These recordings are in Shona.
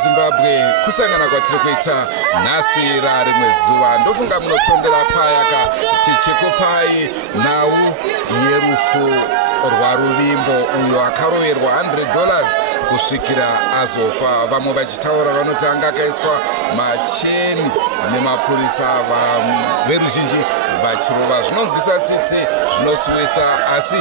reZimbabwe kusangana kwatiri kuita nhasi rarimwe zuva. Ndofunga munotondera payaka tichikupai nhau yerufu rwaruvimbo uyo akaroverwa $100 kusvikira azofa. Vamwe vachitaura vanoti anga akaiswa macheni nemapurisa, veruzhinji vachirova. Zvinonzwisa tsitsi, zvinosuwisa, asi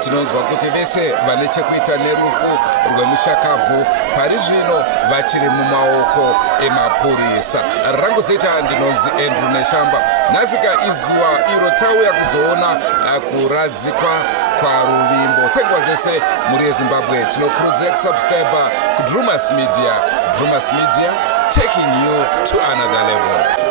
tinonzwa kuti vese vane chekuita nerufu rwemushakabvu pari zvino vachiri mumaoko emapurisa. Rangu zita ndinonzi Andrew Neshamba. Nhasika izuva iro tauya kuzoona kuradzikwa kwaruvimbo. Senguva dzese muri yeZimbabwe tinokurudzira kusubscribe kuDrumas Media. Drumas Media, taking you to another level.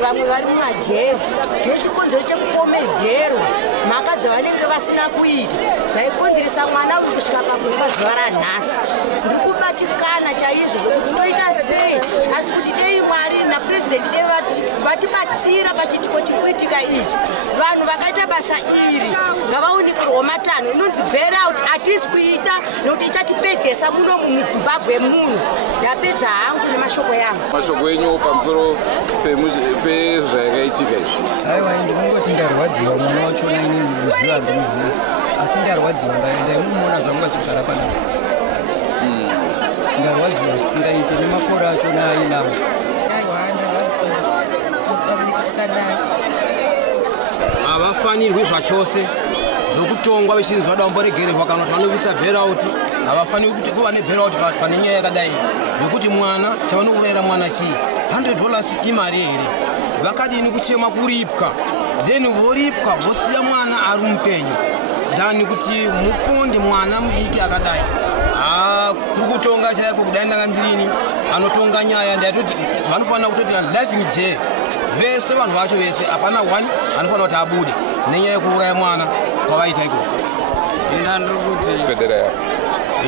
Vamwe vari mumajeri nechikonzero chekupomedzerwa mhaka dzavanenge vasina kuita dzaikonzeresa mwana uri kusvika pakufa zuva ranhasi. Ndiri kubatikana chaizvo zvokuti toita sei, asi kuti dei Mwari naPurezidendi dei vatibatsira pachiitiko chiri kuitika ichi. Vanhu vakaita basa iri ngavaunikirwa matanho. Inonzi bailout hatisi kuida nokuti ichatipedzesa muno muZimbabwe muno. Ndapedza hangu nemashoko yangu. Mashoko enyu pamusoro pezvayakaitika izvi? Aiwa, ndinongoti ndarwadziwa mwana wacho naini muziva ndimuziva, asi ndarwadziwa ndaimuona zvangu achigara panapa. Ndarwadziwa zvisingaite nemakore acho naainawo. Havafanirwi zvachose zvokutongwa vechinzi vada kumboregererwa kana kuti vanovisa bailout. Havafanirwi kuti kuva nebailout pane nyaya yakadai, nokuti mwana chavanourayira mwana chii? $100 imari here. Vakadini kuchema kuripwa, then voripwa vosiya mwana ari mupenyu dhani kuti muponde mwana mudiki akadai. Kukutonga chaiko kudai ndakandirini anotonga nyaya ndayatoti vanofanira kutoti life in jail. Vese vanhu vacho vese hapana one anofanira kuti abude nenyaya yekuuraya mwana kwavaita iko.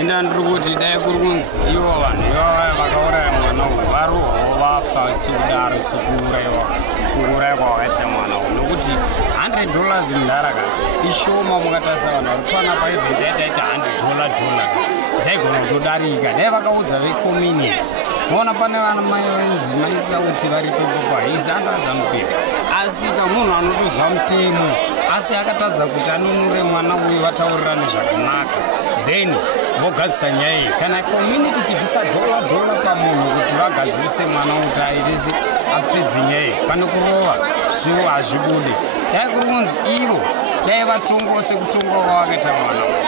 Inda ndiri kuti dai kuri kunzi ivo vanhu ivava vakauraya mwana uyu varohwawo vafa sekudaro sekuuraya kwavakaita mwana uyu, nokuti $100 mundaraka ishoma. Mukatarisa vanhu vari kufana paibve dai taita $100 dzaigona kutodarika dai vakaudza vecommunity. Maona pane vana mai venzi maisa kuti varipepo paisi andadzanopeka, asi kamunhu anotoziva mutemo asi akatadza kuti anunure mwana uyu vataurirane zvakanaka, then vogadzisa nyaya iyi. Kana community kubvisa $1 pamunhu kuti vagadzise mwana kuti aitese apedze nyaya iyi, pane kurova zviwo hazvibude. Dai kuri kunzi ivo dai vatongwa sekutongwa kwavakaita mwana uyu.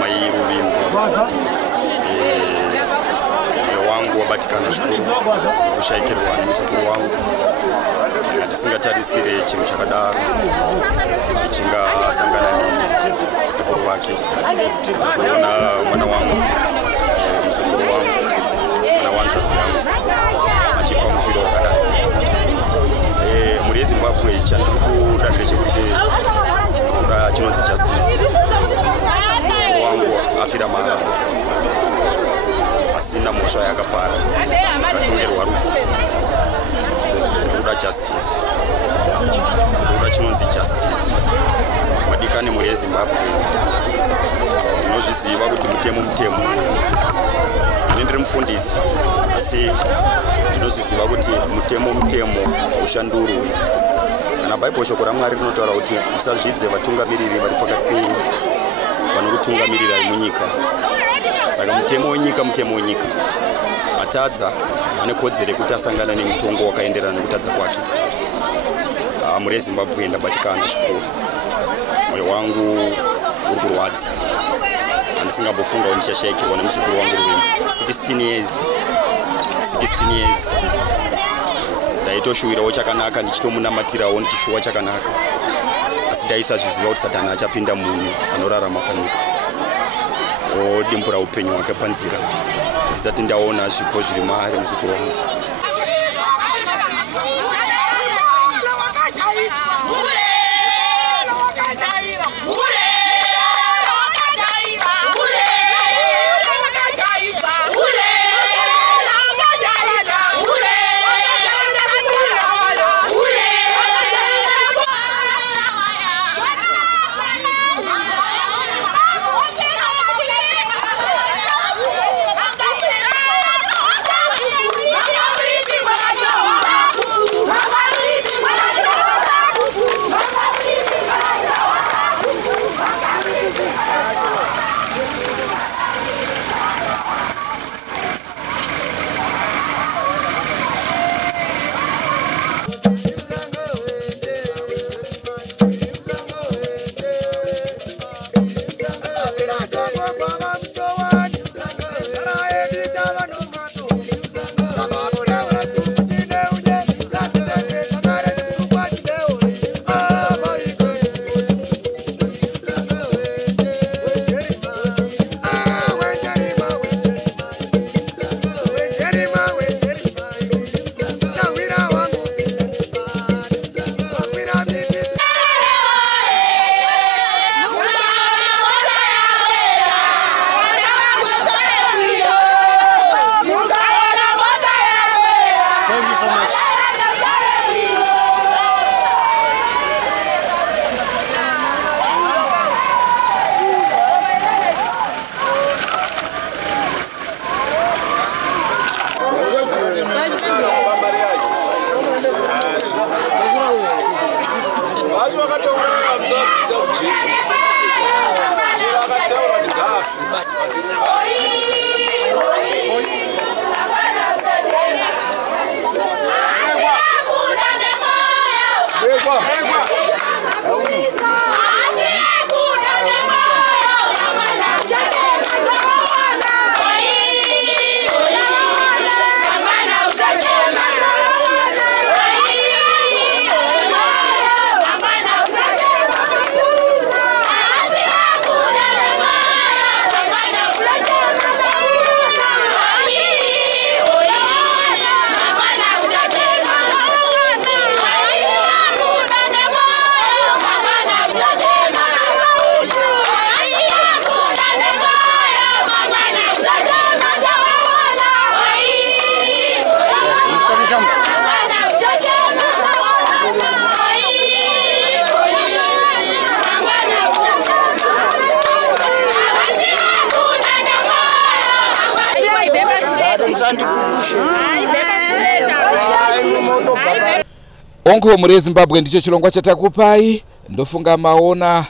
mai rurimi wangu wabatikana zvikuru kushaikirwa nemuzukuru wangu ndisingatarisire chinhu chakadaro ndichingasangana nesekuru wake zvoona mwana wangu muzukuru wangu mwana wanzvadzi yangu achifa mufiro wakadai mhuri yeZimbabwe chandiri kuda ndechekuti kuda chinonzi justice muzukuru wangu afira mahala asina mhosva yakapara atongerwa rufu ndikuda justice ndikuda chinonzi justice madikani mhuri yeZimbabwe tinozviziva kuti mutemo ine ndiri mufundisi asi tinozviziva kuti mutemo ushandurwe kana bhaibheri shoko raMwari rinotaura kuti musazvidze vatungamiriri vari pakati penyu vanokutungamirirai munyika. Saka mutemo wenyika atadza ane kodzero yekuti asangana nemutongo wakaenderana nekutadza kwake. Mhuri yeZimbabwe ndabatikana zvikuru, mwoyo wangu uri kurwadza, handisingambofunga kuti ndichashaikirwa nemuzukuru wangu rurimi. 16 years ndaitoshuwirawo chakanaka, ndichitomunamatirawo ndichishuwa chakanaka, asi ndaisazviziva kuti Satani achapinda munhu anorarama panyika odimbura upenyu hwake panzira ndisati ndaona zvipo zviri maari muzukuru wangu. Onko mhuri yeZimbabwe ndicho chirongwa chatakupai. Ndofunga maona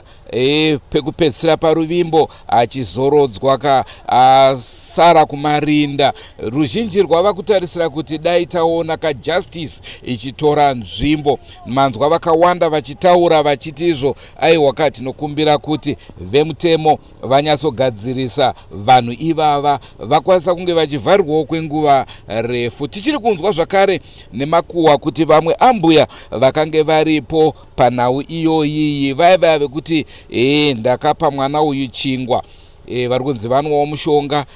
pekupedzisira paruvimbo achizorodzwa asara kumarinda. Ruzhinji rwava kutarisira kuti dai taona kajustice ichitora nzvimbo. Manzwa vakawanda vachitaura vachitizvo aiwa tinokumbira kuti vemutemo vanyatsogadzirisa vanhu ivava vakwanisa kunge vachivharirwawo kwenguva refu. Tichiri kunzwa zvakare nemakuhwa kuti vamwe ambuya vakange varipo panhau iyoyi vaiva vekuti ndakapa mwana uyu chingwa, vari kunzi vanwawo mushonga,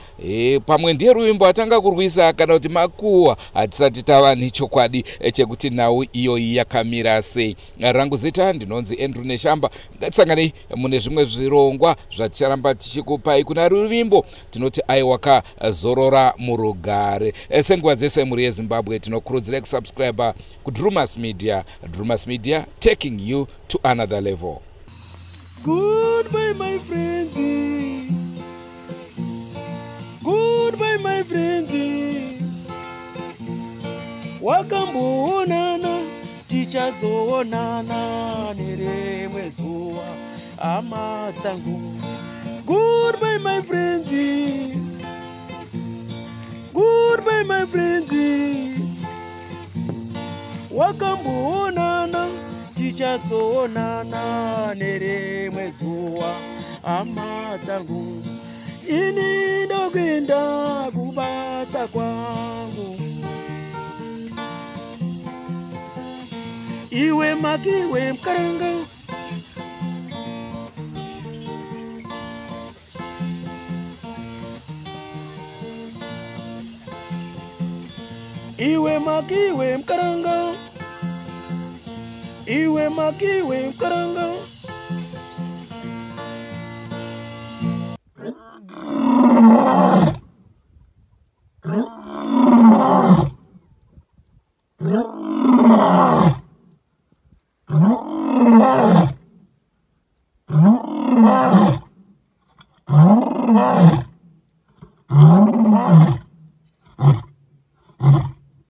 pamwe ndiye ruvimbo atanga kurwisa kana kuti makuhwa hatisati tava nechokwadi chekuti nhau iyoyi yakamira sei. Rangu zita ndinonzi Andrew Neshamba. Ngatisanganei mune zvimwe zvirongwa zvaticharamba tichikupai. Kuna ruvimbo tinoti aiwakazorora murugare. Senguva dzese muri yeZimbabwe tinokurudzirai kusubscribe kuDrumas Media. Drumas Media, taking you to another level. Goodbye, my friends. Goodbye, my friends. Wakamboonana tichazoonana nerimwe zuva hama dzangu. Goodbye, my friends. Goodbye, my friends. Wakamboonana tichazoonana nerimwe zuva hama dzangu. Ini ndokwenda kubasa kwangu. Iwe makiwe mkaranga. Iwe makiwe mkaranga. Iwe makiwe mkaranga.